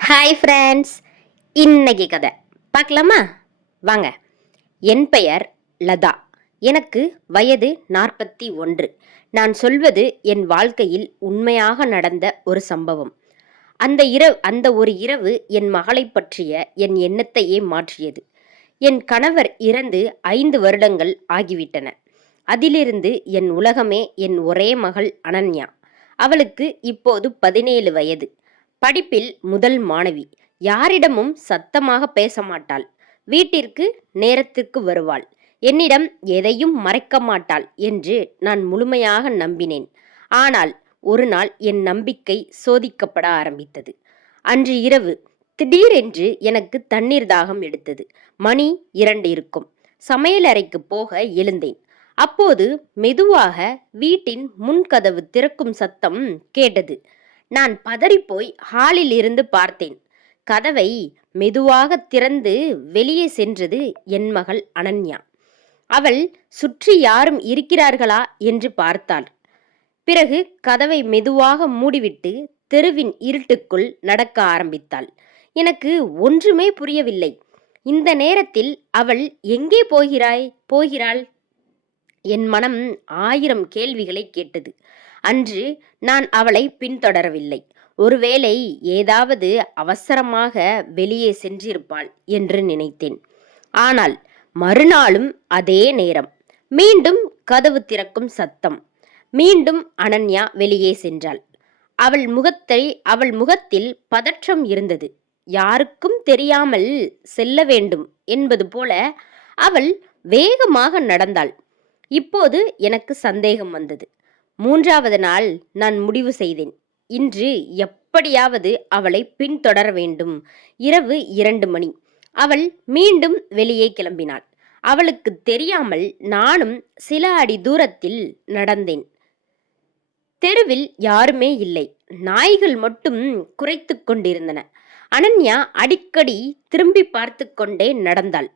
Hi friends, இன்னைக்கு கதை பார்க்கலாமா? வாங்க. என் பெயர் லதா. எனக்கு வயது 41. நான் சொல்வது என் வாழ்க்கையில் உண்மையாக நடந்த ஒரு சம்பவம். அந்த ஒரு இரவு என் மகளை பற்றிய என் எண்ணத்தையே மாற்றியது. என் கணவர் இறந்து 5 வருடங்கள் ஆகிவிட்டன. அதிலிருந்து என் உலகமே என் ஒரே மகள் அனன்யா. அவளுக்கு இப்போது 17 வயது. படிப்பில் முதல் மாணவி. யாரிடமும் சத்தமாக பேச மாட்டாள். வீட்டிற்கு நேரத்திற்கு வருவாள். என்னிடம் எதையும் மறைக்க மாட்டாள் என்று நான் முழுமையாக நம்பினேன். ஆனால் ஒரு நாள் என் நம்பிக்கை சோதிக்கப்பட ஆரம்பித்தது. அன்று இரவு திடீரென்று எனக்கு தண்ணீர் தாகம் எடுத்தது. மணி 2 இருக்கும். சமையலறைக்கு போக எழுந்தேன். அப்போது மெதுவாக வீட்டின் முன்கதவு திறக்கும் சத்தம் கேட்டது. நான் பதறிப்போய் ஹாலில் இருந்து பார்த்தேன். கதவை மெதுவாக திறந்து வெளியே சென்றது என் மகள் அனன்யா. அவள் சுற்றி யாரும் இருக்கிறார்களா என்று பார்த்தாள். பிறகு கதவை மெதுவாக மூடிவிட்டு தெருவின் இருட்டுக்குள் நடக்க ஆரம்பித்தாள். எனக்கு ஒன்றுமே புரியவில்லை. இந்த நேரத்தில் அவள் எங்கே போகிறாள்? என் மனம் 1000 கேள்விகளை கேட்டது. அன்று நான் அவளை பின்தொடரவில்லை. ஒருவேளை ஏதாவது அவசரமாக வெளியே சென்றிருப்பாள் என்று நினைத்தேன். ஆனால் மறுநாளும் அதே நேரம், மீண்டும் கதவு திறக்கும் சத்தம். மீண்டும் அனன்யா வெளியே சென்றாள். அவள் முகத்தில் பதற்றம் இருந்தது. யாருக்கும் தெரியாமல் செல்ல வேண்டும் என்பது போல அவள் வேகமாக நடந்தாள். இப்போது எனக்கு சந்தேகம் வந்தது. 3வது நாள் நான் முடிவு செய்தேன். இன்று எப்படியாவது அவளை பின்தொடர வேண்டும். இரவு 2 மணி. அவள் மீண்டும் வெளியே கிளம்பினாள். அவளுக்கு தெரியாமல் நானும் சில அடி தூரத்தில் நடந்தேன். தெருவில் யாருமே இல்லை. நாய்கள் மட்டும் குரைத்து கொண்டிருந்தன. அனன்யா அடிக்கடி திரும்பி பார்த்து கொண்டே நடந்தாள்.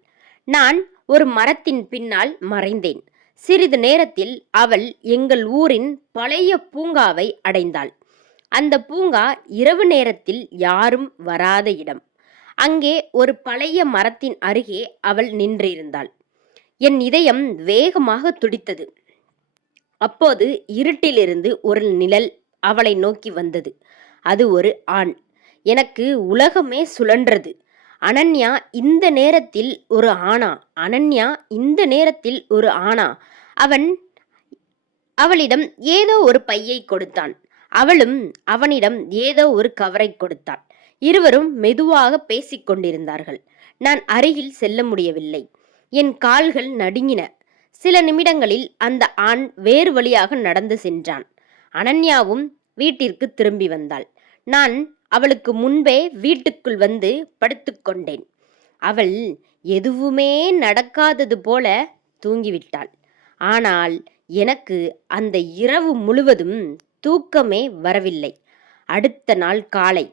நான் ஒரு மரத்தின் பின்னால் மறைந்தேன். சிறிது நேரத்தில் அவள் எங்கள் ஊரின் பழைய பூங்காவை அடைந்தாள். அந்த பூங்கா இரவு நேரத்தில் யாரும் வராத இடம். அங்கே ஒரு பழைய மரத்தின் அருகே அவள் நின்றிருந்தாள். என் இதயம் வேகமாக துடித்தது. அப்போது இருட்டிலிருந்து ஒரு நிழல் அவளை நோக்கி வந்தது. அது ஒரு ஆண். எனக்கு உலகமே சுழன்றது. அனன்யா இந்த நேரத்தில் ஒரு ஆணா? அனன்யா இந்த நேரத்தில் ஒரு ஆணா? அவளிடம் ஏதோ ஒரு பையை கொடுத்தான். அவளும் அவனிடம் ஏதோ ஒரு கவரை கொடுத்தாள். இருவரும் மெதுவாக பேசிக் கொண்டிருந்தார்கள். நான் அருகில் செல்ல முடியவில்லை. என் கால்கள் நடுங்கின. சில நிமிடங்களில் அந்த ஆண் வேறு வழியாக நடந்து சென்றான். அனன்யாவும் வீட்டிற்கு திரும்பி வந்தாள். நான் அவளுக்கு முன்பே வீட்டுக்குள் வந்து படுத்துக்கொண்டேன். அவள் எதுவுமே நடக்காதது போல தூங்கிவிட்டாள். ஆனால் எனக்கு அந்த இரவு முழுவதும் தூக்கமே வரவில்லை. அடுத்த நாள் காலை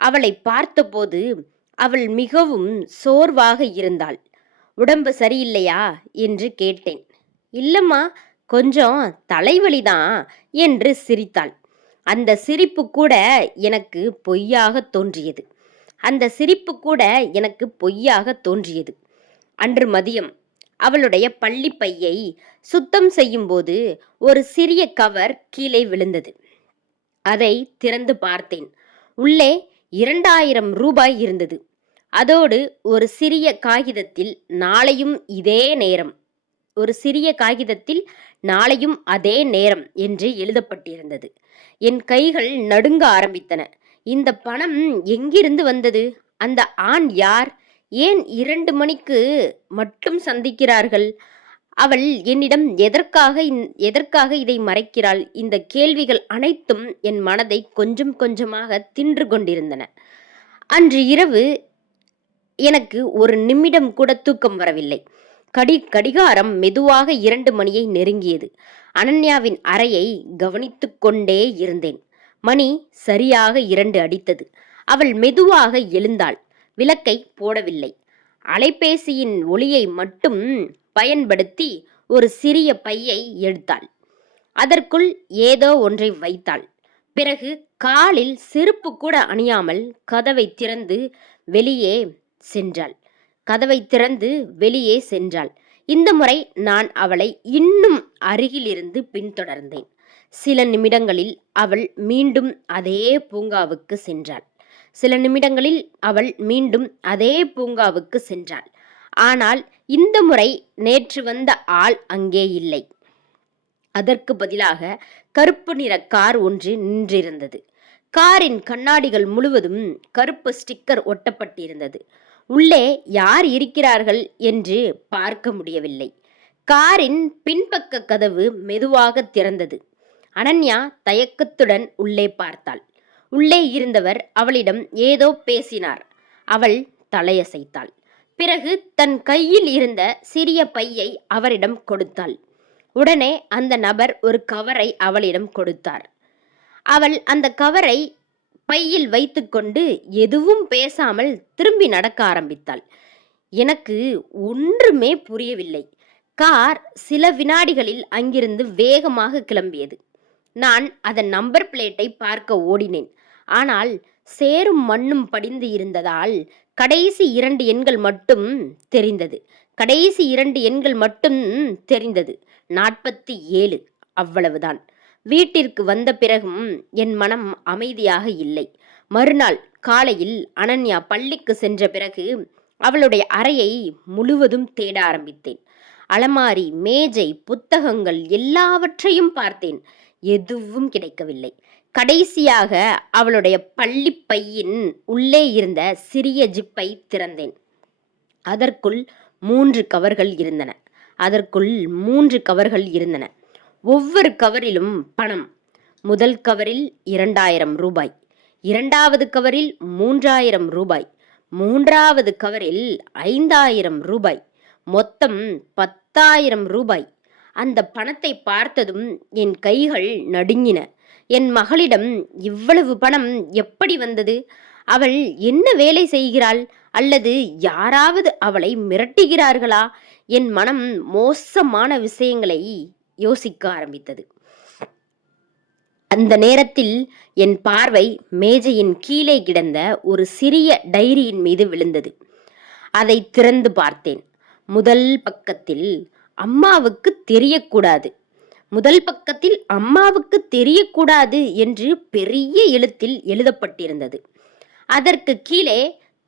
அவளை பார்த்தபோது அவள் மிகவும் சோர்வாக இருந்தாள். உடம்பு சரியில்லையா என்று கேட்டேன். இல்லம்மா, கொஞ்சம் தலைவலிதான் என்று சிரித்தாள். அந்த சிரிப்பு கூட எனக்கு பொய்யாக தோன்றியது. அன்று மதியம் அவளுடைய பள்ளி பையை சுத்தம் செய்யும்போது ஒரு சிறிய கவர் கீழே விழுந்தது. அதை திறந்து பார்த்தேன். உள்ளே 2000 ரூபாய் இருந்தது. அதோடு ஒரு சிறிய காகிதத்தில் நாளையும் அதே நேரம் என்று எழுதப்பட்டிருந்தது. என் கைகள் நடுங்க ஆரம்பித்தன. இந்த பணம் எங்கிருந்து வந்தது? அந்த ஆண் யார்? ஏன் 2 மணிக்கு மட்டும் சந்திக்கிறார்கள்? அவள் என்னிடம் எதற்காக இதை மறைக்கிறாள்? இந்த கேள்விகள் அனைத்தும் என் மனதை கொஞ்சம் கொஞ்சமாக தின்று கொண்டிருந்தன. அன்று இரவு எனக்கு ஒரு நிமிடம் கூட தூக்கம் வரவில்லை. கடிகாரம் மெதுவாக 2 மணியை நெருங்கியது. அனன்யாவின் அறையை கவனித்து கொண்டே இருந்தேன். மணி சரியாக 2 அடித்தது. அவள் மெதுவாக எழுந்தாள். விளக்கை போடவில்லை. அலைபேசியின் ஒளியை மட்டும் பயன்படுத்தி ஒரு சிறிய பையை எடுத்தாள். அதற்குள் ஏதோ ஒன்றை வைத்தாள். பிறகு காலில் செருப்பு கூட அணியாமல் கதவை திறந்து வெளியே சென்றாள். இந்த முறை நான் அவளை இன்னும் அருகிலிருந்து பின்தொடர்ந்தேன். சில நிமிடங்களில் அவள் மீண்டும் அதே பூங்காவுக்கு சென்றாள். ஆனால் இந்த முறை நேற்று வந்த ஆள் அங்கே இல்லை. அதற்கு பதிலாக கருப்பு நிற கார் ஒன்று நின்றிருந்தது. காரின் கண்ணாடிகள் முழுவதும் கருப்பு ஸ்டிக்கர் ஒட்டப்பட்டிருந்தது. உள்ளே யார் இருக்கிறார்கள் என்று பார்க்க முடியவில்லை. காரின் பின்பக்க கதவு மெதுவாக திறந்தது. அனன்யா தயக்கத்துடன் உள்ளே பார்த்தாள். உள்ளே இருந்தவர் அவளிடம் ஏதோ பேசினார். அவள் தலையசைத்தாள். பிறகு தன் கையில் இருந்த சிறிய பையை அவரிடம் கொடுத்தாள். உடனே அந்த நபர் ஒரு கவரை அவளிடம் கொடுத்தார். அவள் அந்த கவரை பையில் வைத்துக்கொண்டு எதுவும் பேசாமல் திரும்பி நடக்க ஆரம்பித்தாள். எனக்கு ஒன்றுமே புரியவில்லை. கார் சில வினாடிகளில் அங்கிருந்து வேகமாக கிளம்பியது. நான் அதன் நம்பர் பிளேட்டை பார்க்க ஓடினேன். ஆனால் சேரும் மண்ணும் படிந்து இருந்ததால் கடைசி 2 எண்கள் மட்டும் தெரிந்தது. 47. அவ்வளவுதான். வீட்டிற்கு வந்த பிறகும் என் மனம் அமைதியாக இல்லை. மறுநாள் காலையில் அனன்யா பள்ளிக்கு சென்ற பிறகு அவளுடைய அறையை முழுவதும் தேட ஆரம்பித்தேன். அலமாரி, மேஜை, புத்தகங்கள் எல்லாவற்றையும் பார்த்தேன். எதுவும் கிடைக்கவில்லை. கடைசியாக அவளுடைய பள்ளி பையின் உள்ளே இருந்த சிறிய ஜிப்பை திறந்தேன். அதற்குள் 3 கவர்கள் இருந்தன. ஒவ்வொரு கவரிலும் பணம். முதல் கவரில் 2000 ரூபாய், 2வது கவரில் 3000 ரூபாய், 3வது கவரில் 5000 ரூபாய், மொத்தம் 10,000 ரூபாய். அந்த பணத்தை பார்த்ததும் என் கைகள் நடுங்கின. என் மகளிடம் இவ்வளவு பணம் எப்படி வந்தது? அவள் என்ன வேலை செய்கிறாள்? அல்லது யாராவது அவளை மிரட்டுகிறார்களா? என் மனம் மோசமான விஷயங்களை யோசிக்க ஆரம்பித்தது. அந்த நேரத்தில் என் பார்வை மேஜையின் கீழே கிடந்த ஒரு சிறிய டைரியின் மீது விழுந்தது. அதை திறந்து பார்த்தேன். முதல் பக்கத்தில் அம்மாவுக்கு தெரியக்கூடாது என்று பெரிய எழுத்தில் எழுதப்பட்டிருந்தது. அதற்கு கீழே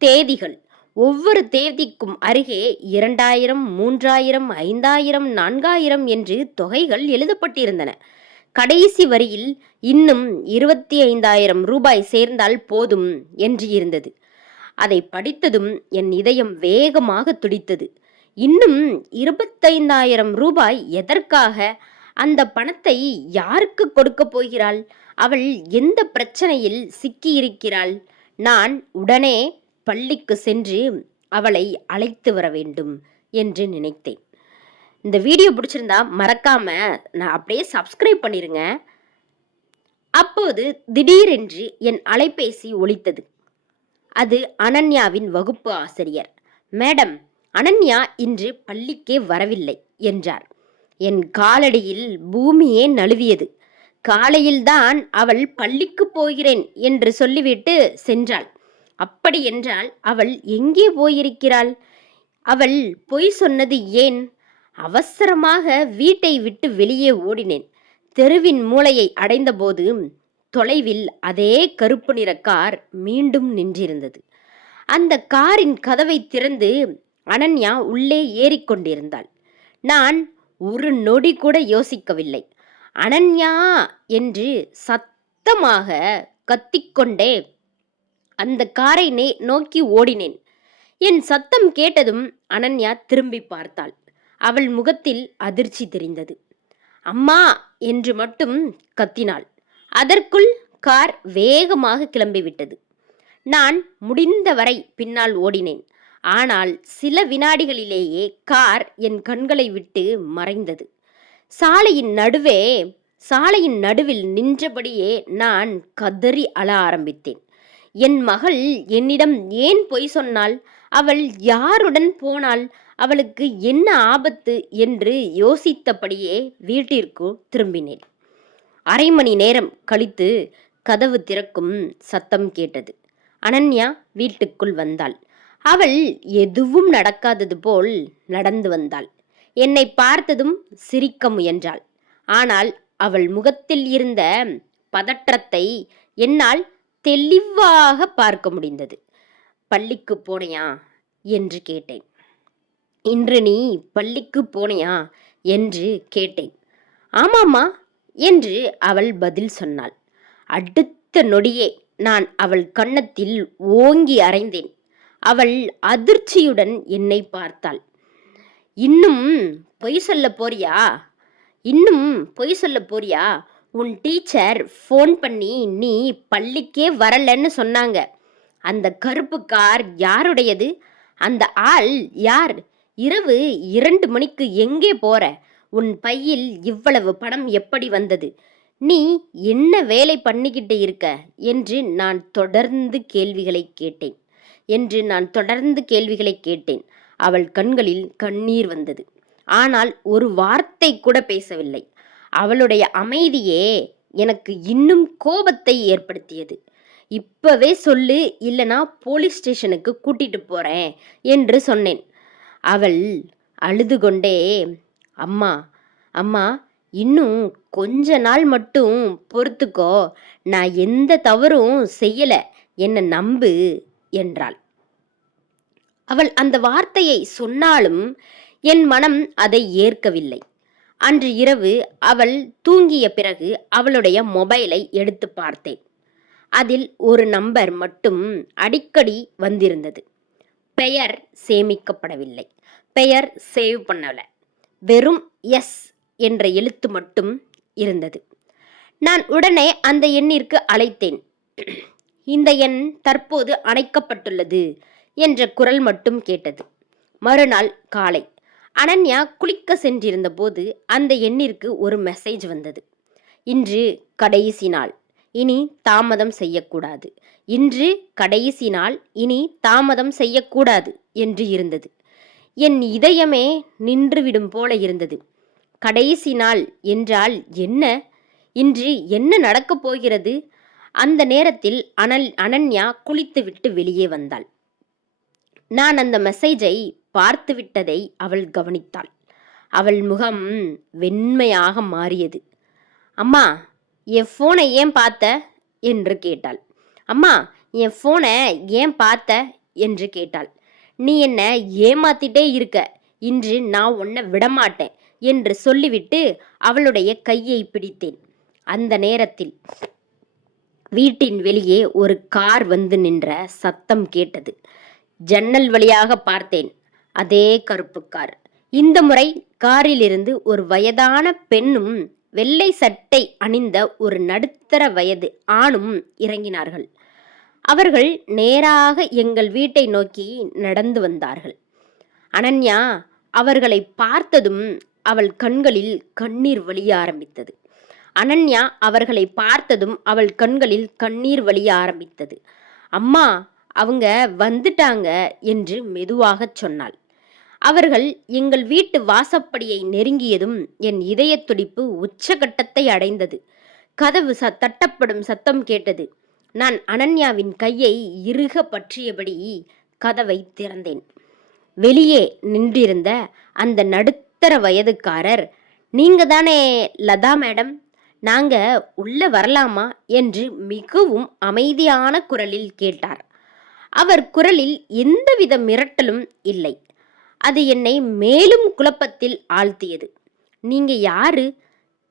தேதிகள். ஒவ்வொரு தேதிக்கும் அருகே 2000, 3000, 5000, 4000 என்று தொகைகள் எழுதப்பட்டிருந்தன. கடைசி வரியில் இன்னும் 25,000 ரூபாய் சேர்ந்தால் போதும் என்று இருந்தது. அதை படித்ததும் என் இதயம் வேகமாக துடித்தது. இன்னும் 25,000 ரூபாய் எதற்காக? அந்த பணத்தை யாருக்கு கொடுக்க போகிறாள்? அவள் எந்த பிரச்சனையில் சிக்கியிருக்கிறாள்? நான் உடனே பள்ளிக்கு சென்று அவளை அழைத்து வர வேண்டும் என்று நினைத்தேன். இந்த வீடியோ பிடிச்சிருந்தா மறக்காம நான் அப்படியே சப்ஸ்கிரைப் பண்ணிருங்க. அப்போது திடீரென்று என் அலைபேசி ஒலித்தது. அது அனன்யாவின் வகுப்பு ஆசிரியர். மேடம், அனன்யா இன்று பள்ளிக்கே வரவில்லை என்றார். என் காலடியில் பூமியே நழுவியது. காலையில்தான் அவள் பள்ளிக்கு போகிறேன் என்று சொல்லிவிட்டு சென்றாள். அப்படி என்றால் அவள் எங்கே போயிருக்கிறாள்? அவள் பொய் சொன்னது ஏன்? அவசரமாக வீட்டை விட்டு வெளியே ஓடினேன். தெருவின் மூலையை அடைந்தபோது தொலைவில் அதே கருப்பு நிற கார் மீண்டும் நின்றிருந்தது. அந்த காரின் கதவை திறந்து அனன்யா உள்ளே ஏறிக்கொண்டிருந்தாள். நான் ஒரு நொடி கூட யோசிக்கவில்லை. அனன்யா என்று சத்தமாக கத்திக்கொண்டே அந்த காரை நோக்கி ஓடினேன். என் சத்தம் கேட்டதும் அனன்யா திரும்பி பார்த்தாள். அவள் முகத்தில் அதிர்ச்சி தெரிந்தது. அம்மா என்று மட்டும் கத்தினாள். அதற்குள் கார் வேகமாக கிளம்பிவிட்டது. நான் முடிந்தவரை பின்னால் ஓடினேன். ஆனால் சில வினாடிகளிலேயே கார் என் கண்களை விட்டு மறைந்தது. சாலையின் நடுவில் நின்றபடியே நான் கதறி அழ ஆரம்பித்தேன். என் மகள் என்னிடம் ஏன் பொய் சொன்னாள்? அவள் யாருடன் போனாள்? அவளுக்கு என்ன ஆபத்து என்று யோசித்தபடியே வீட்டிற்கு திரும்பினேன். 1/2 மணி நேரம் கழித்து கதவு திறக்கும் சத்தம் கேட்டது. அனன்யா வீட்டுக்குள் வந்தாள். அவள் எதுவும் நடக்காதது போல் நடந்து வந்தாள். என்னை பார்த்ததும் சிரிக்க முயன்றாள். ஆனால் அவள் முகத்தில் இருந்த பதற்றத்தை என்னால் தெளிவாக பார்க்க முடிந்தது. பள்ளிக்கு போனையா என்று கேட்டேன். இன்று நீ பள்ளிக்கு போனையா என்று கேட்டேன். ஆமாம்மா என்று அவள் பதில் சொன்னாள். அடுத்த நொடியே நான் அவள் கன்னத்தில் ஓங்கி அறைந்தேன். அவள் அதிர்ச்சியுடன் என்னை பார்த்தாள். இன்னும் பொய் சொல்ல போறியா? இன்னும் பொய் சொல்ல போறியா? உன் டீச்சர் ஃபோன் பண்ணி நீ பள்ளிக்கே வரலன்னு சொன்னாங்க. அந்த கருப்பு கார் யாருடையது? அந்த ஆள் யார்? இரவு 2 மணிக்கு எங்கே போற? உன் பையில் இவ்வளவு பணம் எப்படி வந்தது? நீ என்ன வேலை பண்ணிக்கிட்டு இருக்க என்று நான் தொடர்ந்து கேள்விகளை கேட்டேன். அவள் கண்களில் கண்ணீர் வந்தது. ஆனால் ஒரு வார்த்தை கூட பேசவில்லை. அவளுடைய அமைதியே எனக்கு இன்னும் கோபத்தை ஏற்படுத்தியது. இப்பவே சொல்லு, இல்லனா போலீஸ் ஸ்டேஷனுக்கு கூட்டிட்டு போறேன் என்று சொன்னேன். அவள் அழுது கொண்டே, அம்மா அம்மா இன்னும் கொஞ்ச நாள் மட்டும் பொறுத்துக்கோ, நான் எந்த தவறும் செய்யல, என்னை நம்பு என்றாள். அவள் அந்த வார்த்தையை சொன்னாலும் என் மனம் அதை ஏற்கவில்லை. அன்று இரவு அவள் தூங்கிய பிறகு அவளுடைய மொபைலை எடுத்து பார்த்தேன். அதில் ஒரு நம்பர் மட்டும் அடிக்கடி வந்திருந்தது. பெயர் சேமிக்கப்படவில்லை. பெயர் சேவ் பண்ணல. வெறும் எஸ் என்ற எழுத்து மட்டும் இருந்தது. நான் உடனே அந்த எண்ணிற்கு அழைத்தேன். இந்த எண் தற்போது அணைக்கப்பட்டுள்ளது என்ற குரல் மட்டும் கேட்டது. மறுநாள் காலை அனன்யா குளிக்க சென்றிருந்த போது அந்த எண்ணிற்கு ஒரு மெசேஜ் வந்தது. இன்று கடைசி நாள், இனி தாமதம் செய்யக்கூடாது. இன்று கடைசி நாள், இனி தாமதம் செய்யக்கூடாது என்று இருந்தது. என் இதயமே நின்றுவிடும் போல இருந்தது. கடைசி நாள் என்றால் என்ன? இன்று என்ன நடக்கப் போகிறது? அந்த நேரத்தில் அனன்யா குளித்துவிட்டு வெளியே வந்தாள். நான் அந்த மெசேஜை பார்த்து விட்டதை அவள் கவனித்தாள். அவள் முகம் வெண்மையாக மாறியது. அம்மா, என் ஃபோனை ஏன் பார்த்த என்று கேட்டாள். அம்மா, என் ஃபோனை ஏன் பார்த்த என்று கேட்டாள். நீ என்ன ஏமாத்திட்டே இருக்க, இன்று நான் உன்னை விடமாட்டேன் என்று சொல்லிவிட்டு அவளுடைய கையை பிடித்தேன். அந்த நேரத்தில் வீட்டின் வெளியே ஒரு கார் வந்து நின்ற சத்தம் கேட்டது. ஜன்னல் வழியாக பார்த்தேன். அதே கருப்பு கார். இந்த முறை காரிலிருந்து ஒரு வயதான பெண்ணும் வெள்ளை சட்டை அணிந்த ஒரு நடுத்தர வயது ஆணும் இறங்கினார்கள். அவர்கள் நேராக எங்கள் வீட்டை நோக்கி நடந்து வந்தார்கள். அனன்யா அவர்களை பார்த்ததும் அவள் கண்களில் கண்ணீர் வழிய ஆரம்பித்தது. அனன்யா அவர்களை பார்த்ததும் அவள் கண்களில் கண்ணீர் வழிய ஆரம்பித்தது. அம்மா, அவங்க வந்துட்டாங்க என்று மெதுவாகச் சொன்னாள். அவர்கள் எங்கள் வீட்டு வாசப்படியை நெருங்கியதும் என் இதயத் துடிப்பு உச்சகட்டத்தை அடைந்தது. கதவு தட்டப்படும் சத்தம் கேட்டது. நான் அனன்யாவின் கையை இறுக பற்றியபடி கதவை திறந்தேன். வெளியே நின்றிருந்த அந்த நடுத்தர வயதுக்காரர், நீங்க தானே லதா மேடம், நாங்க உள்ள வரலாமா என்று மிகவும் அமைதியான குரலில் கேட்டார். அவர் குரலில் எந்தவித மிரட்டலும் இல்லை. அது என்னை மேலும் குழப்பத்தில் ஆழ்த்தியது. நீங்க யாரு?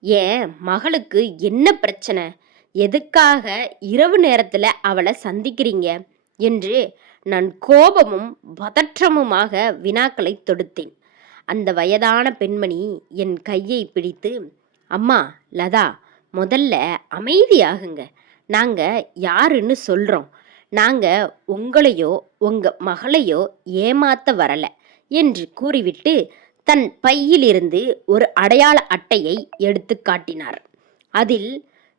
என் மகளுக்கு என்ன பிரச்சனை? எதுக்காக இரவு நேரத்துல அவளை சந்திக்கிறீங்க என்று நான் கோபமும் பதற்றமுமாக வினாக்களை தொடுத்தேன். அந்த வயதான பெண்மணி என் கையை பிடித்து, அம்மா லதா, முதல்ல அமைதியாகுங்க, நாங்க யாருன்னு சொல்றோம். நாங்க உங்களையோ உங்க மகளையோ ஏமாத்த வரல என்று கூறிவிட்டு தன் பையிலிருந்து ஒரு அடையாள அட்டையை எடுத்து காட்டினார். அதில்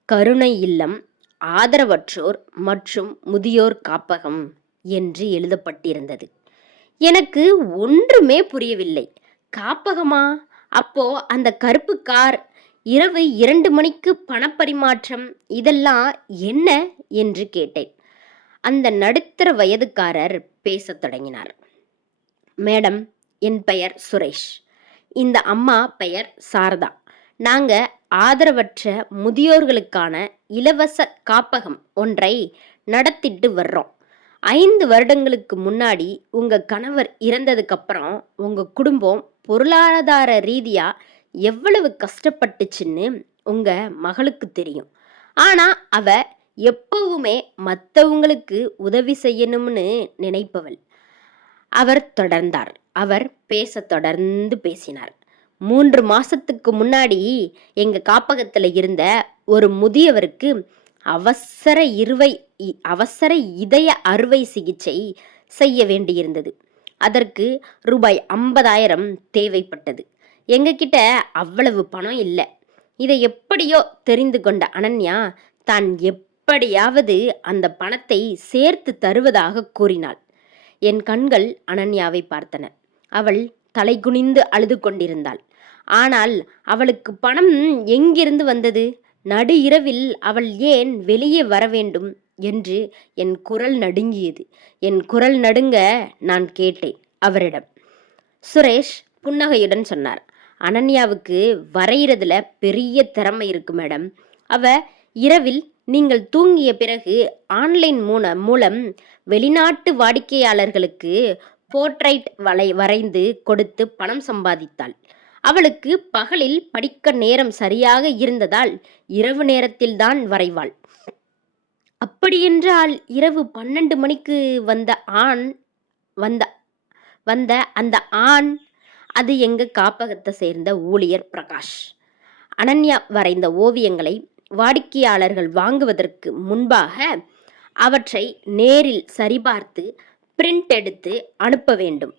கருணை இல்லம், ஆதரவற்றோர் மற்றும் முதியோர் காப்பகம் என்று எழுதப்பட்டிருந்தது. எனக்கு ஒன்றுமே புரியவில்லை. காப்பகமா? அப்போ அந்த கருப்பு கார் இரவு 2 மணிக்கு பணப்பரிமாற்றம், இதெல்லாம் என்ன என்று கேட்டேன். அந்த நடுத்தர வயதுக்காரர் பேசத் தொடங்கினார். மேடம், என் பெயர் சுரேஷ். இந்த அம்மா பெயர் சாரதா. நாங்க ஆதரவற்ற முதியோர்களுக்கான இலவச காப்பகம் ஒன்றை நடத்திட்டு வர்றோம். 5 வருடங்களுக்கு முன்னாடி உங்க கணவர் இறந்ததுக்கு அப்புறம் உங்க குடும்பம் பொருளாதார ரீதியா எவ்வளவு கஷ்டப்பட்டுச்சுன்னு உங்க மகளுக்கு தெரியும். ஆனா அவ எப்பவுமே மத்தவங்களுக்கு உதவி செய்யணும்னு நினைப்பவள். அவர் தொடர்ந்தார். அவர் தொடர்ந்து பேசினார். 3 மாசத்துக்கு முன்னாடி எங்க காப்பகத்துல இருந்த ஒரு முதியவருக்கு அவசர அவசர இதய அறுவை சிகிச்சை செய்ய வேண்டியிருந்தது. அதற்கு ரூபாய் 50,000 தேவைப்பட்டது. எங்ககிட்ட அவ்வளவு பணம் இல்லை. இதை எப்படியோ தெரிந்து கொண்ட அனன்யா தான் எப்படியாவது அந்த பணத்தை சேர்த்து தருவதாக கூறினாள். என் கண்கள் அனன்யாவை பார்த்தன. அவள் தலைகுனிந்து அழுது கொண்டிருந்தாள். ஆனால் அவளுக்கு பணம் எங்கிருந்து வந்தது? நடு இரவில் அவள் ஏன் வெளியே வர வேண்டும் என்று என் குரல் நடுங்கியது. என் குரல் நடுங்க நான் கேட்டேன் அவரிடம். சுரேஷ் புன்னகையுடன் சொன்னார். அனன்யாவுக்கு வரைகிறதுல பெரிய திறமை இருக்கு மேடம். அவ இரவில் நீங்கள் தூங்கிய பிறகு ஆன்லைன் மூலம் வெளிநாட்டு வாடிக்கையாளர்களுக்கு போர்ட்ரைட் வரைந்து கொடுத்து பணம் சம்பாதித்தாள். அவளுக்கு பகலில் படிக்க நேரம் சரியாக இருந்ததால் இரவு நேரத்தில்தான் வரைவாள். அப்படியென்றால் இரவு 12 மணிக்கு வந்த அந்த ஆண், அது எங்க காப்பகத்தை சேர்ந்த ஊழியர் பிரகாஷ். அனன்யா வரைந்த ஓவியங்களை வாடிக்கையாளர்கள் வாங்குவதற்கு முன்பாக அவற்றை நேரில் சரிபார்த்து பிரிண்ட் எடுத்து அனுப்ப வேண்டும்.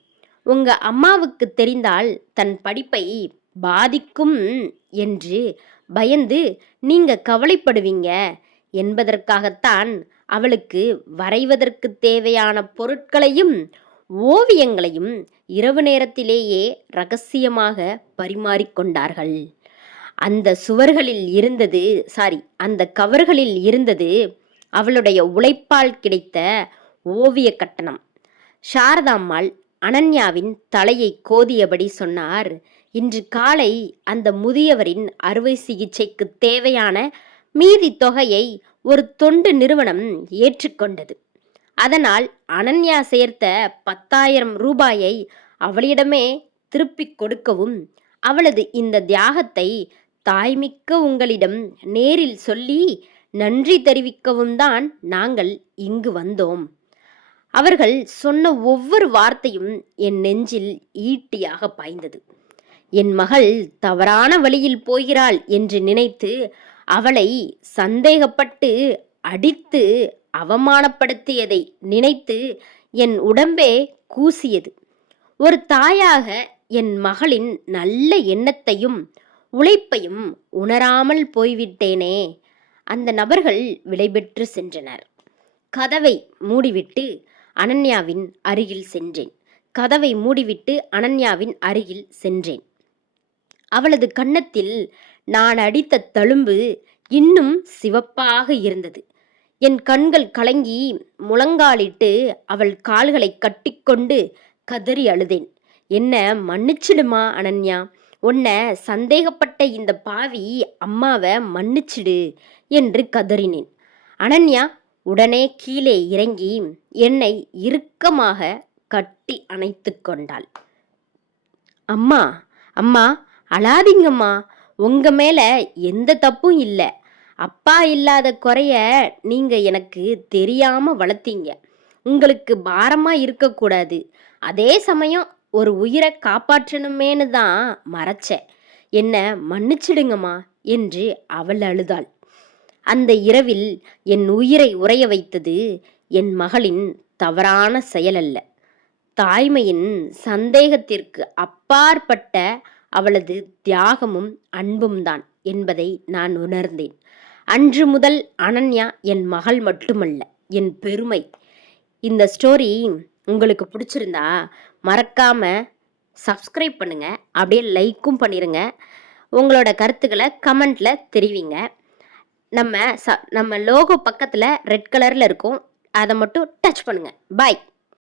உங்க அம்மாவுக்கு தெரிந்தால் தன் படிப்பை பாதிக்கும் என்று பயந்து நீங்க கவலைப்படுவீங்க என்பதற்காகத்தான் அவளுக்கு வரைவதற்கு தேவையான பொருட்களையும் ஓவியங்களையும் இரவு நேரத்திலேயே ரகசியமாக பரிமாறிக்கொண்டார்கள். அந்த கவர்களில் இருந்தது அவளுடைய உழைப்பால் கிடைத்த ஓவிய கட்டணம். சாரதாம்மாள் அனன்யாவின் தலையை கோதியபடி சொன்னார். இன்று காலை அந்த முதியவரின் அறுவை சிகிச்சைக்கு தேவையான மீதி தொகையை ஒரு தொண்டு நிறுவனம் ஏற்றுக்கொண்டது. அதனால் அனன்யா சேர்த்த 10,000 ரூபாயை அவளிடமே திருப்பிக் கொடுக்கவும், அவளது இந்த தியாகத்தை தாய்மிக்க உங்களிடம் நேரில் சொல்லி நன்றி தெரிவிக்கவும் தான் நாங்கள் இங்கு வந்தோம். அவர்கள் சொன்ன ஒவ்வொரு வார்த்தையும் என் நெஞ்சில் ஈட்டியாக பாய்ந்தது. என் மகள் தவறான வழியில் போகிறாள் என்று நினைத்து அவளை சந்தேகப்பட்டு அடித்து அவமானப்படுத்தியதை நினைத்து என் உடம்பே கூசியது. ஒரு தாயாக என் மகளின் நல்ல எண்ணத்தையும் உழைப்பையும் உணராமல் போய்விட்டேனே. அந்த நபர்கள் விடைபெற்று சென்றனர். கதவை மூடிவிட்டு அனன்யாவின் அருகில் சென்றேன். அவளது கன்னத்தில் நான் அடித்த தழும்பு இன்னும் சிவப்பாக இருந்தது. என் கண்கள் கலங்கி முழங்காலிட்டு அவள் கால்களை கட்டிக்கொண்டு கதறி அழுதேன். என்ன மன்னிச்சிடுமா அனன்யா, உன்னை சந்தேகப்பட்ட இந்த பாவி அம்மாவை மன்னிச்சிடு என்று கதறினேன். அனன்யா உடனே கீழே இறங்கி என்னை இறுக்கமாக கட்டி அணைத்து கொண்டாள். அம்மா அம்மா அழாதீங்கம்மா, உங்க மேல எந்த தப்பும் இல்லை. அப்பா இல்லாத குறைய நீங்க எனக்கு தெரியாம வளர்த்தீங்க. உங்களுக்கு பாரமா இருக்கக்கூடாது. அதே சமயம் ஒரு உயிரை காப்பாற்றணுமேனு தான் மறைச்சேன். என்ன மன்னிச்சிடுங்கம்மா என்று அவள் அழுதாள். அந்த இரவில் என் உயிரை உறைய வைத்தது என் மகளின் தவறான செயல் அல்ல, தாய்மையின் சந்தேகத்திற்கு அப்பாற்பட்ட அவளது தியாகமும் அன்பும் தான் என்பதை நான் உணர்ந்தேன். அன்று முதல் அனன்யா என் மகள் மட்டுமல்ல, என் பெருமை. இந்த ஸ்டோரி உங்களுக்கு பிடிச்சிருந்தா மறக்காம சப்ஸ்கிரைப் பண்ணுங்க, அப்படியே லைக்கும் பண்ணிருங்க. உங்களோட கருத்துக்களை கமெண்ட்ல தெரிவிங்க. நம்ம நம்ம லோகோ பக்கத்தில் ரெட் கலரில் இருக்கும், அதை மட்டும் டச் பண்ணுங்க. பாய்.